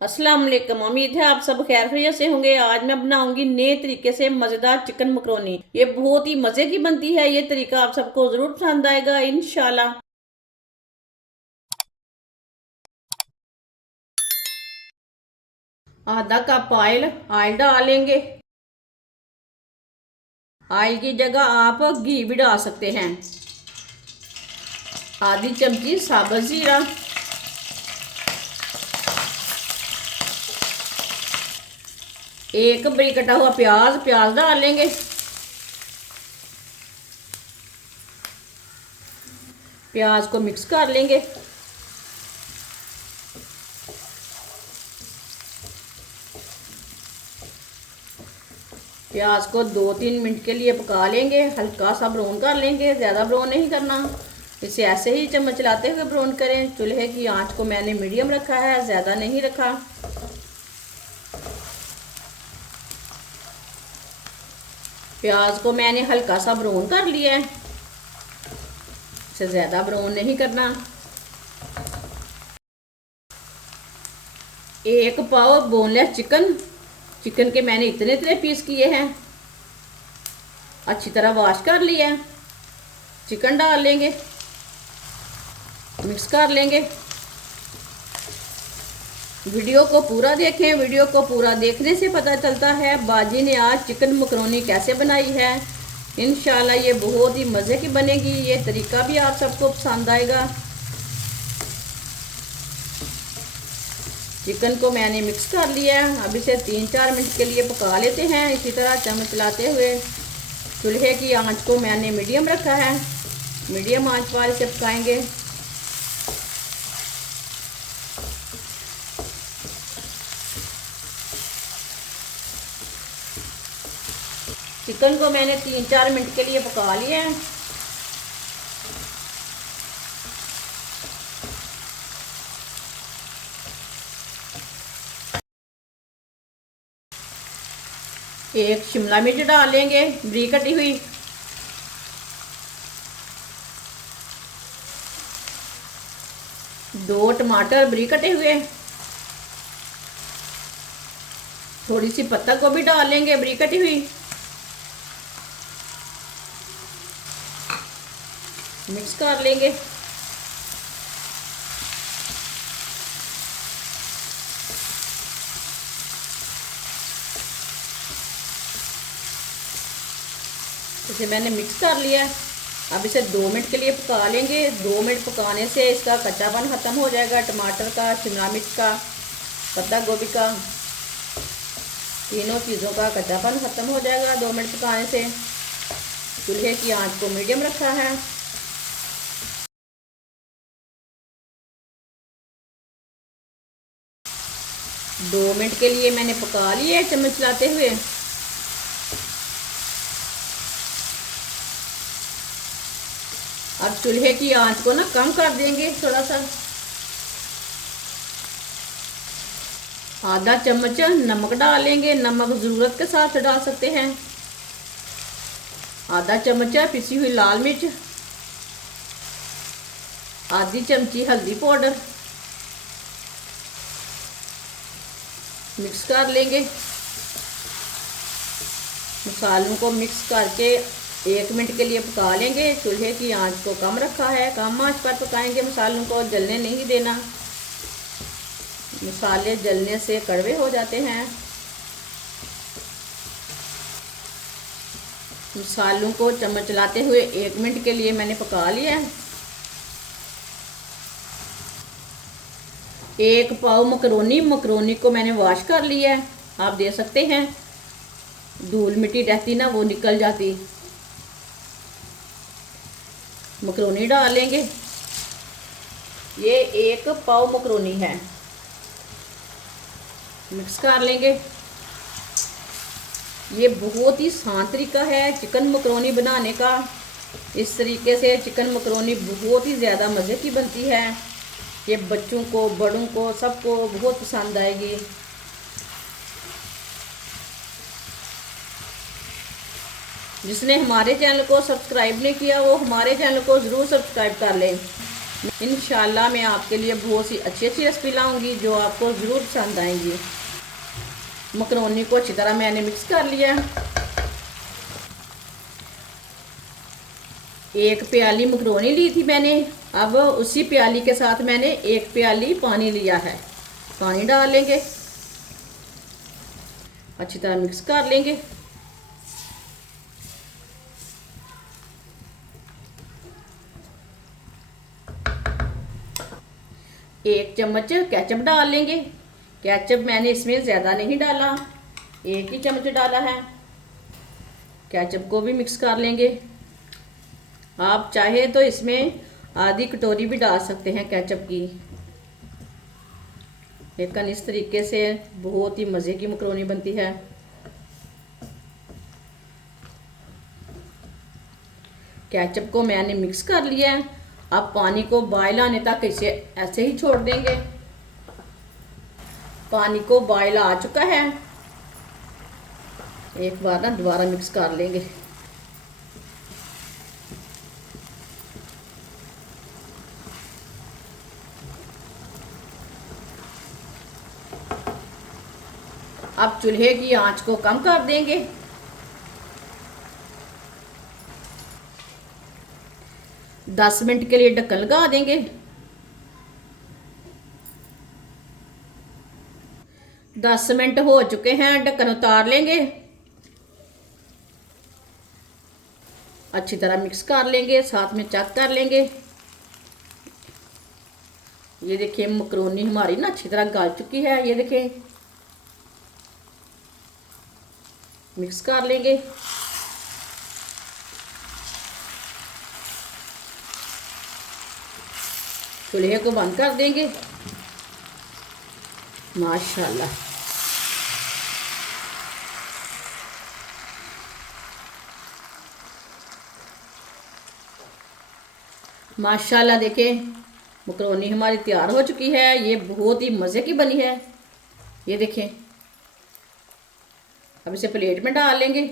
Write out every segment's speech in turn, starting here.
अस्सलाम वालेकुम। उम्मीद है आप सब खैर खैरियत से होंगे। आज मैं बनाऊंगी नए तरीके से मज़ेदार चिकन मकरोनी। ये बहुत ही मज़े की बनती है। ये तरीका आप सबको ज़रूर पसंद आएगा इंशाल्लाह। आधा कप ऑयल डालेंगे। ऑयल की जगह आप घी भी डाल सकते हैं। आधी चमची साबुत जीरा, एक बड़ी कटा हुआ प्याज डालेंगे। प्याज को मिक्स कर लेंगे। प्याज को 2-3 मिनट के लिए पका लेंगे। हल्का सा ब्राउन कर लेंगे, ज़्यादा ब्राउन नहीं करना। इसे ऐसे ही चम्मच चलाते हुए ब्राउन करें। चूल्हे की आंच को मैंने मीडियम रखा है, ज़्यादा नहीं रखा। प्याज को मैंने हल्का सा ब्राउन कर लिया है, इसे ज़्यादा ब्राउन नहीं करना। एक पाव बोनलेस चिकन के मैंने इतने इतने पीस किए हैं। अच्छी तरह वॉश कर लिया है। चिकन डाल लेंगे, मिक्स कर लेंगे। वीडियो को पूरा देखें। वीडियो को पूरा देखने से पता चलता है बाजी ने आज चिकन मकरोनी कैसे बनाई है। इंशाल्लाह ये बहुत ही मज़े की बनेगी। ये तरीका भी आप सबको पसंद आएगा। चिकन को मैंने मिक्स कर लिया है। अब इसे 3-4 मिनट के लिए पका लेते हैं, इसी तरह चम्मच चलाते हुए। चूल्हे की आंच को मैंने मीडियम रखा है, मीडियम आंच पर इसे पकाएंगे। चिकन को मैंने 3-4 मिनट के लिए पका लिया है। एक शिमला मिर्च डालेंगे बारीक कटी हुई, दो टमाटर बारीक कटे हुए, थोड़ी सी पत्ता गोभी डालेंगे बारीक कटी हुई। मिक्स कर लेंगे। इसे मैंने मिक्स कर लिया। अब इसे 2 मिनट के लिए पका लेंगे। 2 मिनट पकाने से इसका कच्चापन ख़त्म हो जाएगा। टमाटर का, शिमला मिर्च का, पत्ता गोभी का, तीनों चीज़ों का कच्चापन ख़त्म हो जाएगा 2 मिनट पकाने से। चूल्हे की आंच को मीडियम रखा है। दो मिनट के लिए मैंने पका लिए चम्मच चलाते हुए। अब चूल्हे की आंच को ना कम कर देंगे थोड़ा सा। आधा चम्मच नमक डालेंगे, नमक ज़रूरत के साथ डाल सकते हैं। आधा चम्मच पिसी हुई लाल मिर्च, आधी चमची हल्दी पाउडर। मिक्स कर लेंगे। मसालों को मिक्स करके 1 मिनट के लिए पका लेंगे। चूल्हे की आंच को कम रखा है, कम आंच पर पकाएंगे। मसालों को जलने नहीं देना, मसाले जलने से कड़वे हो जाते हैं। मसालों को चम्मच चलाते हुए 1 मिनट के लिए मैंने पका लिया है। एक पाव मकरोनी को मैंने वॉश कर लिया है। आप दे सकते हैं, धूल मिट्टी रहती ना वो निकल जाती। मकरोनी डालेंगे। ये 1 पाव मकरोनी है। मिक्स कर लेंगे। ये बहुत ही आसान तरीका है चिकन मकरोनी बनाने का। इस तरीके से चिकन मकरोनी बहुत ही ज़्यादा मज़े की बनती है। ये बच्चों को, बड़ों को, सबको बहुत पसंद आएगी। जिसने हमारे चैनल को सब्सक्राइब नहीं किया वो हमारे चैनल को ज़रूर सब्सक्राइब कर लें। इंशाल्लाह मैं आपके लिए बहुत सी अच्छी अच्छी रेसिपी लाऊंगी जो आपको ज़रूर पसंद आएंगी। मकरोनी को अच्छी तरह मैंने मिक्स कर लिया। एक प्याली मकरोनी ली थी मैंने। अब उसी प्याली के साथ मैंने एक प्याली पानी लिया है। पानी डाल लेंगे, अच्छी तरह मिक्स कर लेंगे। एक चम्मच केचप डाल लेंगे। केचप मैंने इसमें ज़्यादा नहीं डाला, एक ही चम्मच डाला है। केचप को भी मिक्स कर लेंगे। आप चाहे तो इसमें आधी कटोरी भी डाल सकते हैं केचप की, लेकिन इस तरीके से बहुत ही मज़े की मकरोनी बनती है। केचप को मैंने मिक्स कर लिया है। अब पानी को बॉयल आने तक इसे ऐसे ही छोड़ देंगे। पानी को बॉयल आ चुका है। एक बार ना दोबारा मिक्स कर लेंगे। अब चूल्हे की आंच को कम कर देंगे। दस मिनट के लिए ढक्कन लगा देंगे। 10 मिनट हो चुके हैं, ढक्कन उतार लेंगे। अच्छी तरह मिक्स कर लेंगे, साथ में चेक कर लेंगे। ये देखिए मकरोनी हमारी ना अच्छी तरह गल चुकी है। ये देखिए, मिक्स कर लेंगे। चूल्हे को बंद कर देंगे। माशाल्लाह, माशाल्लाह देखें मकरोनी हमारी तैयार हो चुकी है। ये बहुत ही मज़े की बनी है। ये देखें, अब इसे प्लेट में डाल लेंगे।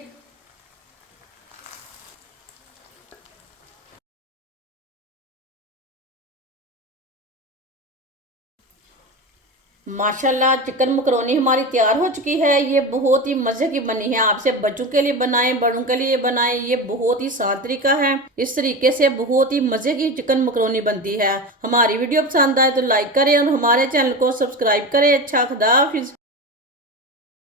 माशाल्लाह चिकन मकरोनी हमारी तैयार हो चुकी है। ये बहुत ही मज़े की बनी है। आपसे बच्चों के लिए बनाएं, बड़ों के लिए बनाएं। ये बहुत ही आसान तरीका है। इस तरीके से बहुत ही मज़े की चिकन मकरोनी बनती है। हमारी वीडियो पसंद आए तो लाइक करें और हमारे चैनल को सब्सक्राइब करें। अच्छा, खुदा हाफिज़।